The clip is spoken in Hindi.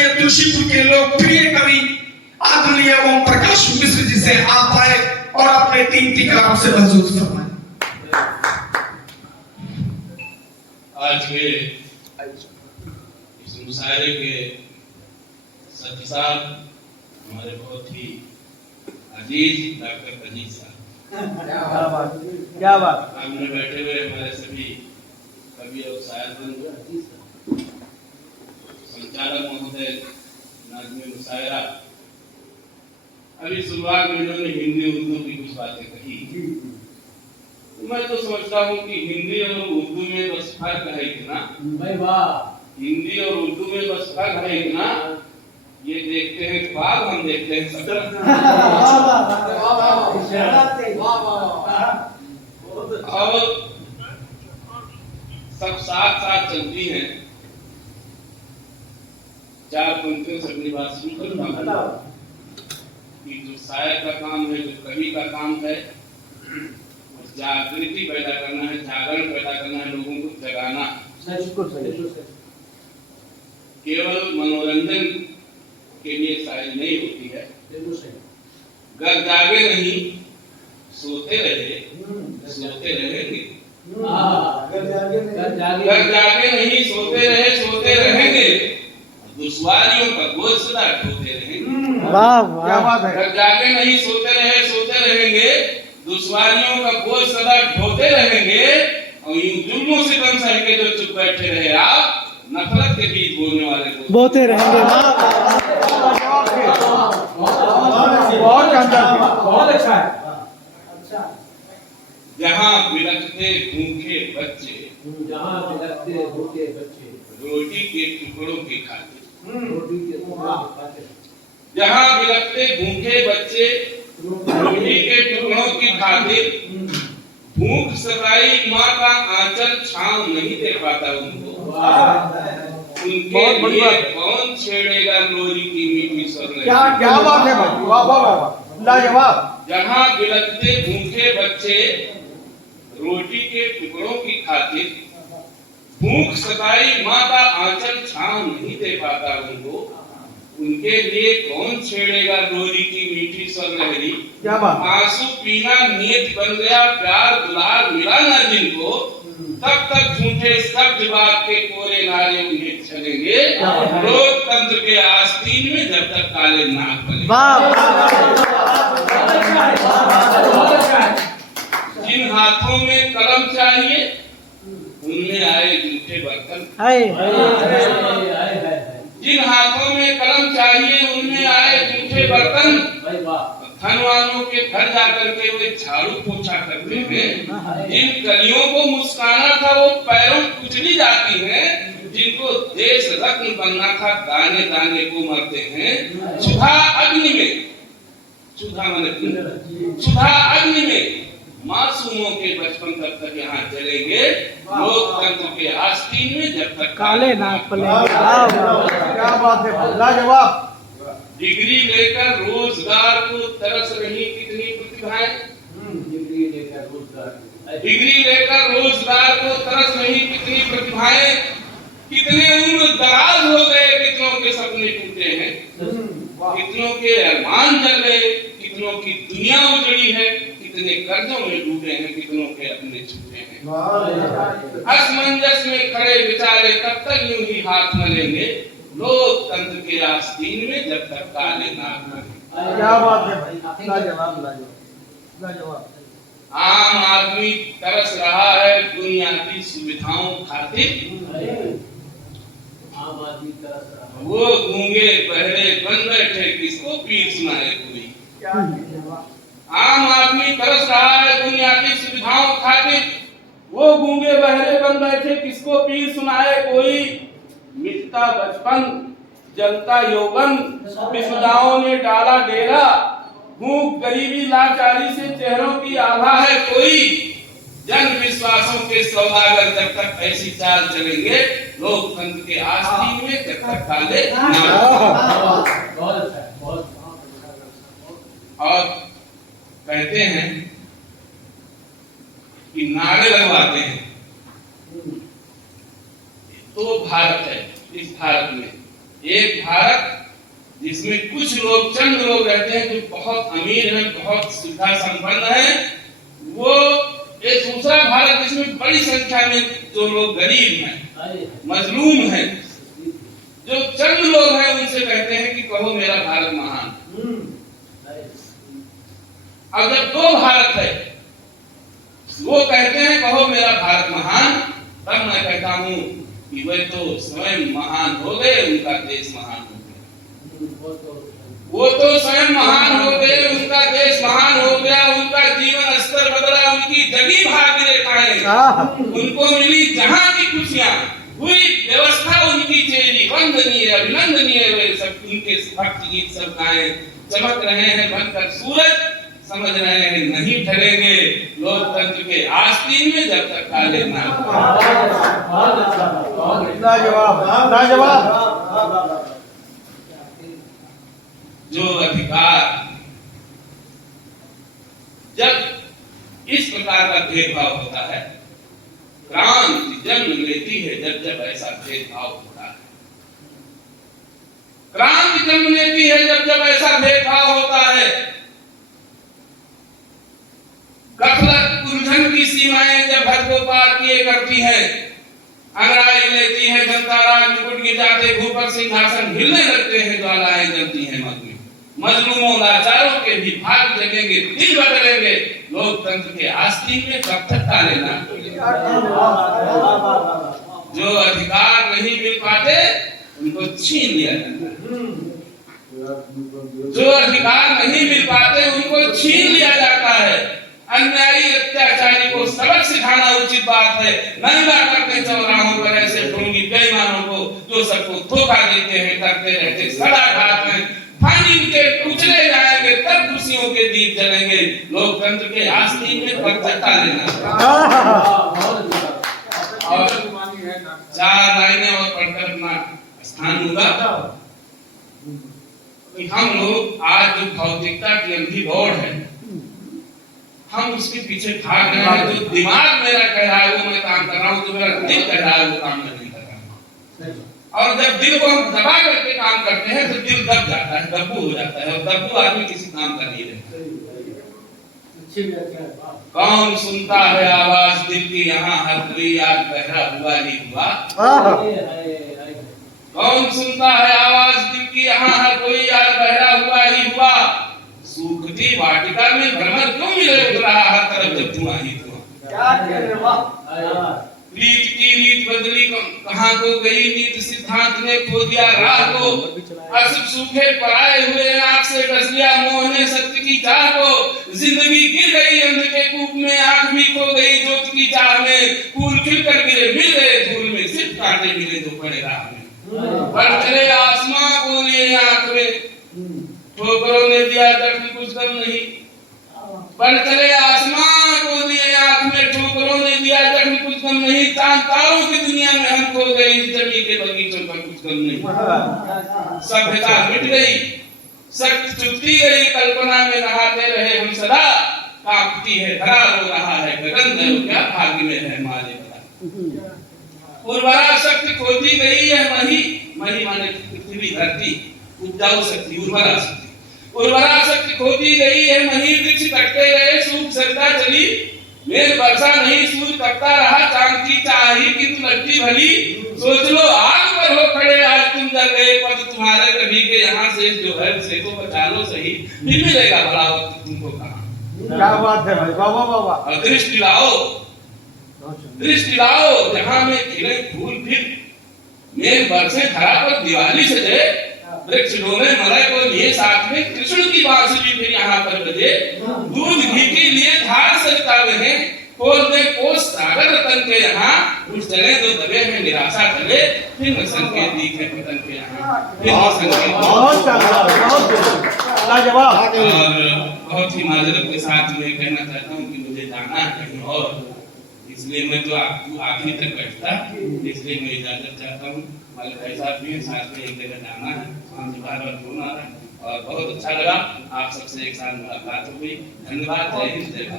आदरणीय तुलसीपुर के लोकप्रिय कवि आदरणीय ओम प्रकाश मिश्र जी से आप आए और अपने 3 टीकारों से महसूस फरमाएं। आज के इस मुशायरे के सच साहब हमारे बहुत ही अजीज डॉक्टर अजीज साहब, क्या बात। सामने बैठे हुए हमारे सभी कवि और शायर बंधु, संचालक महोदय, नाज़िम मुशायरा। अभी शुरुआत में इन्होंने हिंदी उर्दू की कुछ बातें कही। मैं तो समझता हूँ कि हिंदी और उर्दू में बस फर्क है इतना, भाई वाह, हिंदी और उर्दू में बस फर्क है इतना, ये देखते हैं ख्वाब, हम देखते हैं सपना। और सब साथ साथ चलती हैं। 4 पंक्तियों से अपनी बात शुरू करता हूँ कि जो शायर का काम है, जो कवि का काम है, जागृति पैदा करना है, जागरण पैदा करना है, लोगों को जगाना। केवल मनोरंजन के लिए शायरी नहीं होती है। घर जागे नहीं सोते रहे, सोते रहेंगे। घर जागे नहीं सोते रहे, सोते रहेंगे। दुश्वारियों का बोझ सदा ढोते रहेंगे। वाह क्या बात है। घर जागे नहीं सोते रहे, सोते रहेंगे। दुश्वारियों का बोझ सदा ढोते रहेंगे। और यूं जुल्मों से कम सह के जो चुप बैठे रहे आप, नफरत के बीच बोलने वाले को बोते रहेंगे। बहुत अच्छा है। जहाँ बिलखते भूखे बच्चे, जहाँ बिलखते भूखे बच्चे रोटी के टुकड़ों की खातिर, जहाँ बिलखते भूखे बच्चे रोटी के टुकड़ों की खातिर, भूख सताई माँ का आंचल छांव नहीं दे पाता उनको। उनके लिए कौन छेड़ेगा लोरी की मीठी सुर। क्या बात है भाई, वाह वाह वाह, लाजवाब। जहाँ बिलखते भूखे बच्चे रोटी के टुकड़ों की खातिर, भूख सताई माँ का आंचल छांव नहीं दे पाता उनको। उनके लिए कौन छेड़ेगा लोरी की मीठी स्वरलहरी। क्या बात। आंसू पीना नियत बन गया, प्यार दुलार मिला ना जिनको, तब तक झूठे शब्द बात के कोरे नारे उन्हें चलेंगे। लोकतंत्र के आस्तीन में जब तक काले नाग बने। जिन हाथों में कलम चाहिए उनमें आए जूठे बर्तन। जिन हाथों में कलम चाहिए उनमें आए जूठे बर्तन। धनवानों के घर जाकर के वे झाड़ू पोछा करते हैं। जिन कलियों को मुस्काना था वो पैरों कुचली जाती हैं। जिनको देश रत्न बनना था दाने दाने को मरते हैं। सुधा अग्नि में, सुधा अग्नि में मासूमों के बचपन तब तक यहाँ जलेंगे। लोकतंत्र के आस्तीन में जब तक काले नाग पलेंगे। क्या बात है, लाजवाब। डिग्री लेकर रोजगार को तरस रही कितनी प्रतिभाएं। डिग्री लेकर रोजगार को तरस रही कितनी प्रतिभाएं। कितने उम्र दराज हो गए, कितनों के सपने टूटे हैं, कितनों के अरमान जल गए, कितनों की दुनिया उजड़ी है, कितने कर्जों में डूबे हैं, कितनों के अपने छूटे हैं। असमंजस में खड़े बेचारे तब तक यूं ही हाथ मलेंगे। लोकतंत्र के आस्तीन में जब तक काले नाग बने। क्या बात है भाई, लाजवाब लाजवाब। आम आदमी तरस रहा है बुनियादी सुविधाओं खातिर। आम आदमी तरस रहा है। वो गूंगे बहरे बन बैठे, किसको पीर सुनाए कोई। आम आदमी तरस रहा है बुनियादी सुविधाओं खातिर। वो गूंगे बहरे बन बैठे, किसको पीर सुनाए कोई। मिटता बचपन जलता यौवन, विपदाओं ने डाला डेरा। भूख गरीबी लाचारी से चेहरों की आभा है कोई। जन विश्वासों के सौदागर जब तक ऐसी चाल चलेंगे। लोकतंत्र के आस्तीन में जब तक काले और कहते हैं कि नारे लगवाते हैं तो भारत है। इस भारत में एक भारत जिसमें कुछ लोग, चंद लोग रहते हैं जो बहुत अमीर हैं, बहुत सुविधा संपन्न हैं, वो एक दूसरा भारत जिसमें बड़ी संख्या में जो लोग गरीब हैं, मजलूम हैं, जो चंद लोग हैं उनसे कहते हैं कि कहो मेरा भारत महान। अब जब दो भारत है, वो कहते हैं कहो मेरा भारत महान, तब मैं कहता हूं कि वे तो स्वयं महान हो गए, उनका देश महान हो गया। वो तो स्वयं महान हो गए, उनका देश महान हो गया, उनका जीवन स्तर बदला, उनकी जगी भाग्य रेखाएं उनको मिली जहां की खुशियां हुई, व्यवस्था उनकी चेली, वंदनीय अभिनंदनीय, वे सब उनके भक्ति गीत सब गाए, चमक रहे हैं बनकर सूरज, समझ रहे हैं नहीं ढलेंगे लोकतंत्र के आस्तीन में जब तक काले ना। जो अधिकार जब इस प्रकार का भेदभाव होता है, क्रांति जन्म लेती है जब जब ऐसा भेदभाव होता है, क्रांति जन्म लेती है जब जब ऐसा भेदभाव होता है। गफलत उलझन की सीमाएं जब हद को पार किए करती हैं, अंगड़ाई लेती है जनता, राज मुकुट गिर जाते, भूपर सिंहासन हिलने लगते हैं, ज्वालाएं जलती हैं मन में, मजलूमों लाचारों के भी भाग जगेंगे, दिल बदलेंगे, लोकतंत्र के आस्तीन में कब तक काले ना। जो अधिकार नहीं मिल पाते उनको छीन लिया जाता है, जो अधिकार नहीं मिल पाते उनको छीन लिया जाता है। अन्यायी अत्याचारी को सबक सिखाना उचित बात है, नहीं ला करते चौराहों पर ऐसे ढोंगी बेईमानों को जो सबको धोखा देते हैं, करते रहते सदा घात हैं, फांसी के कुचले जाएंगे तब खुशियों के दीप जलेंगे, लोकतंत्र के आस्तीन में कब तक लेना। और चार लाइनें और पढ़कर अपना स्थान लूंगा कि हम लोग आज जो भौतिकता की अंधी दौड़ है, हम उसके पीछे भाग रहे हैं। जो दिमाग मेरा कह रहा है वो मैं काम कर रहा हूँ, जो मेरा दिल कह रहा है वो काम मैं नहीं कर रहा हूँ। और जब दिल को हम दबा करके काम करते हैं तो दिल दब जाता है, दब्बू हो जाता है, और दब्बू आदमी किसी काम का नहीं रहता। कौन सुनता है आवाज दिल की यहाँ, हर कोई आज बहरा हुआ ही हुआ। कौन सुनता है आवाज दिल की यहाँ, हर कोई आज बहरा हुआ ही हुआ। सूखती वाटिका में भ्रमर क्यों मिले उठ रहा हर तरफ जब धुआं ही धुआं। रीत की रीत बदली कहाँ को गई नीत, सिद्धांत ने खो दिया राह को, अशुभ सूखे पराए हुए आंख से डस लिया मोह ने सत्य की चाह को। जिंदगी गिर गई अंध के कूप में, आंख भी खो गई ज्योत की चाह में, फूल खिलकर गिरे मिल गए धूल में, सिर्फ कांटे मिले जो पड़े राह में। बढ़ चले आसमां को लिए आंख में, ठोकरों ने दिया जख्म कुछ कम नहीं। बढ़ चले आसमां को लिए आंख में, ठोकरों ने दिया जख्म कुछ कम नहीं। चांद तारों की दुनिया में हम खो गए, जमी के बगीचों का कुछ कम नहीं। सभ्यता मिट गई, शक्ति चुपती गई, कल्पना में नहाते रहे हम सदा। कांपती है धरा रो रहा है गगन, दरो क्या भाग्य में है हमारे बड़ा। उर्वरा शक्ति खोती गई है मही, मही माने पृथ्वी धरती, उपजाऊ शक्ति उर्वरा शक्ति। उर्वरा शक्ति खोती गई है मही, वृक्ष कटते रहे सूख सरिता चली। मेघ बरसा नहीं सूरज तपता रहा, चांद की चाही किंतु लगती भली। सोच लो आग पर हो खड़े आज तुम जल गए, पद तुम्हारे कभी के यहाँ से जो है उसे तो बचा लो सही, फिर मिलेगा बड़ा वक्त तुमको कहाँ। क्या बात है भाई, बाबा बाबा। और दृष्टि लाओ, दृष्टि लाओ जहाँ में खिले फूल फिर, मेघ बरसे धरा पर दिवाली सजे। वृक्ष डोले मलय को लिए साथ में, कृष्ण की बांसुरी फिर यहाँ पर बजे। दूध घी के लिए धार सजता रहे, खोल दे कोस सागर रतन के यहाँ। उठ चले जो दबे हैं निराशा चले, फिर न संकेत दिखे पतन के यहाँ। बहुत लाजवाब। और बहुत ही माजरत के साथ मैं कहना चाहता हूँ कि मुझे जाना है कहीं और, इसलिए मैं तो आखिरी तक बैठता, इसलिए मैं इजाजत चाहता हूँ। हमारे भाई साहब भी साथ में एक जगह जाना है, शांति बार फोन आ रहा है, और बहुत अच्छा लगा आप सबसे एक साथ मुलाकात हो गई। धन्यवाद, जय हिंद, जय भारत।